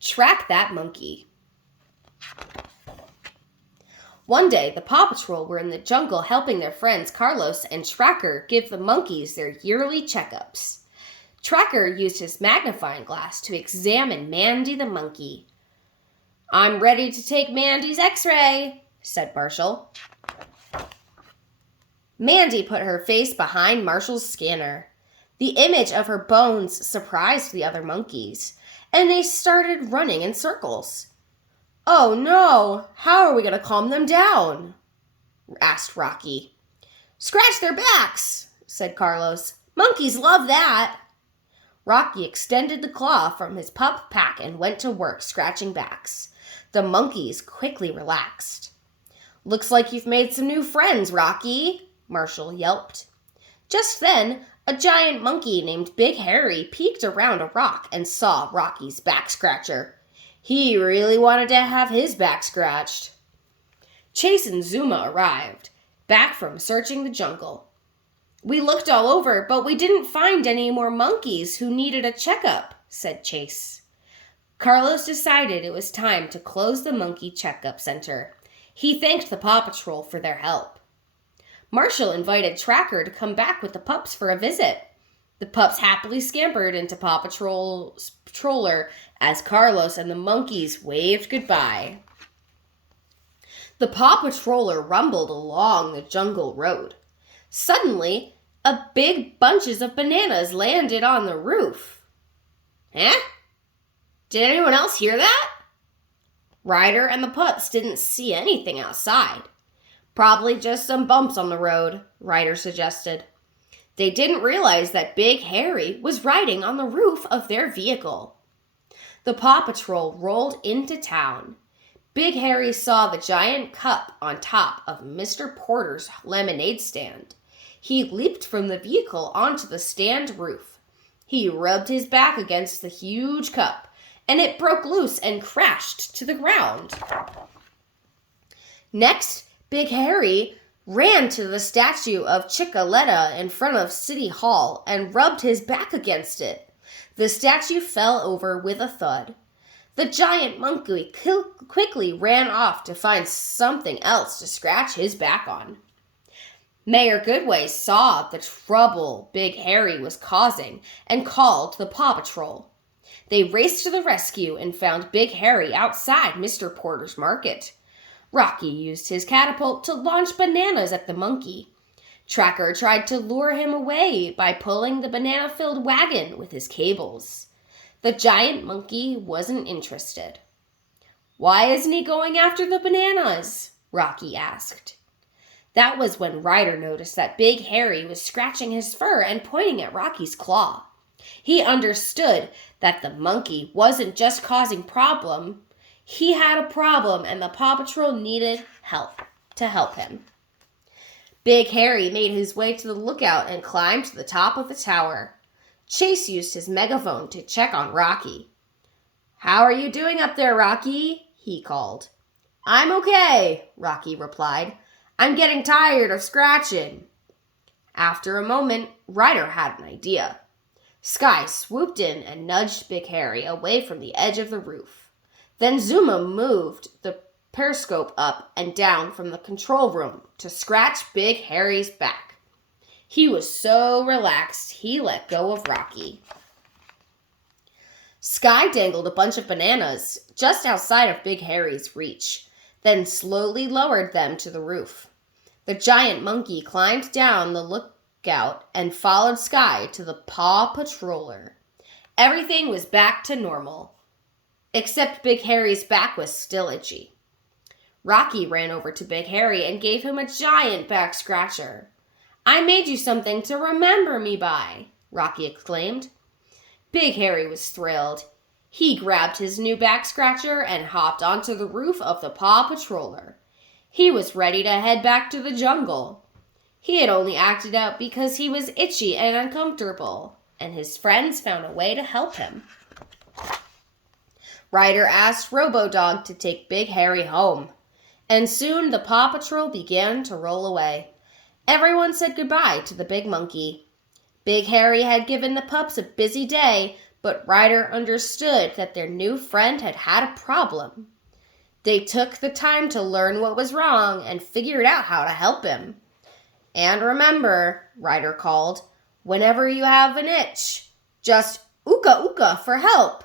Track that monkey. One day, the Paw Patrol were in the jungle helping their friends Carlos and Tracker give the monkeys their yearly checkups. Tracker used his magnifying glass to examine Mandy the monkey. "I'm ready to take Mandy's x-ray," said Marshall. Mandy put her face behind Marshall's scanner. The image of her bones surprised the other monkeys, and they started running in circles. "Oh no, how are we going to calm them down?" asked Rocky. "Scratch their backs," said Carlos. "Monkeys love that." Rocky extended the claw from his pup pack and went to work scratching backs. The monkeys quickly relaxed. "Looks like you've made some new friends, Rocky," Marshall yelped. Just then, a giant monkey named Big Harry peeked around a rock and saw Rocky's back scratcher. He really wanted to have his back scratched. Chase and Zuma arrived, back from searching the jungle. "We looked all over, but we didn't find any more monkeys who needed a checkup," said Chase. Carlos decided it was time to close the monkey checkup center. He thanked the Paw Patrol for their help. Marshall invited Tracker to come back with the pups for a visit. The pups happily scampered into Paw Patrol's patroller as Carlos and the monkeys waved goodbye. The Paw Patroller rumbled along the jungle road. Suddenly, a big bunches of bananas landed on the roof. "Huh? Did anyone else hear that?" Ryder and the pups didn't see anything outside. "Probably just some bumps on the road," Ryder suggested. They didn't realize that Big Harry was riding on the roof of their vehicle. The Paw Patrol rolled into town. Big Harry saw the giant cup on top of Mr. Porter's lemonade stand. He leaped from the vehicle onto the stand roof. He rubbed his back against the huge cup, and it broke loose and crashed to the ground. Next, Big Harry ran to the statue of Chickaletta in front of City Hall and rubbed his back against it. The statue fell over with a thud. The giant monkey quickly ran off to find something else to scratch his back on. Mayor Goodway saw the trouble Big Harry was causing and called the Paw Patrol. They raced to the rescue and found Big Harry outside Mr. Porter's market. Rocky used his catapult to launch bananas at the monkey. Tracker tried to lure him away by pulling the banana-filled wagon with his cables. The giant monkey wasn't interested. "Why isn't he going after the bananas?" Rocky asked. That was when Ryder noticed that Big Harry was scratching his fur and pointing at Rocky's claw. He understood that the monkey wasn't just causing problem. He had a problem, and the Paw Patrol needed help to help him. Big Harry made his way to the lookout and climbed to the top of the tower. Chase used his megaphone to check on Rocky. "How are you doing up there, Rocky?" he called. "I'm okay," Rocky replied. "I'm getting tired of scratching." After a moment, Ryder had an idea. Sky swooped in and nudged Big Harry away from the edge of the roof. Then Zuma moved the periscope up and down from the control room to scratch Big Harry's back. He was so relaxed, he let go of Rocky. Sky dangled a bunch of bananas just outside of Big Harry's reach, then slowly lowered them to the roof. The giant monkey climbed down the lookout and followed Sky to the Paw Patroller. Everything was back to normal, except Big Harry's back was still itchy. Rocky ran over to Big Harry and gave him a giant back scratcher. "I made you something to remember me by," Rocky exclaimed. Big Harry was thrilled. He grabbed his new back scratcher and hopped onto the roof of the Paw Patroller. He was ready to head back to the jungle. He had only acted out because he was itchy and uncomfortable, and his friends found a way to help him. Ryder asked RoboDog to take Big Harry home, and soon the Paw Patrol began to roll away. Everyone said goodbye to the big monkey. Big Harry had given the pups a busy day, but Ryder understood that their new friend had had a problem. They took the time to learn what was wrong and figured out how to help him. "And remember," Ryder called, "whenever you have an itch, just ooka ooka for help."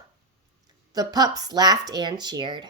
The pups laughed and cheered.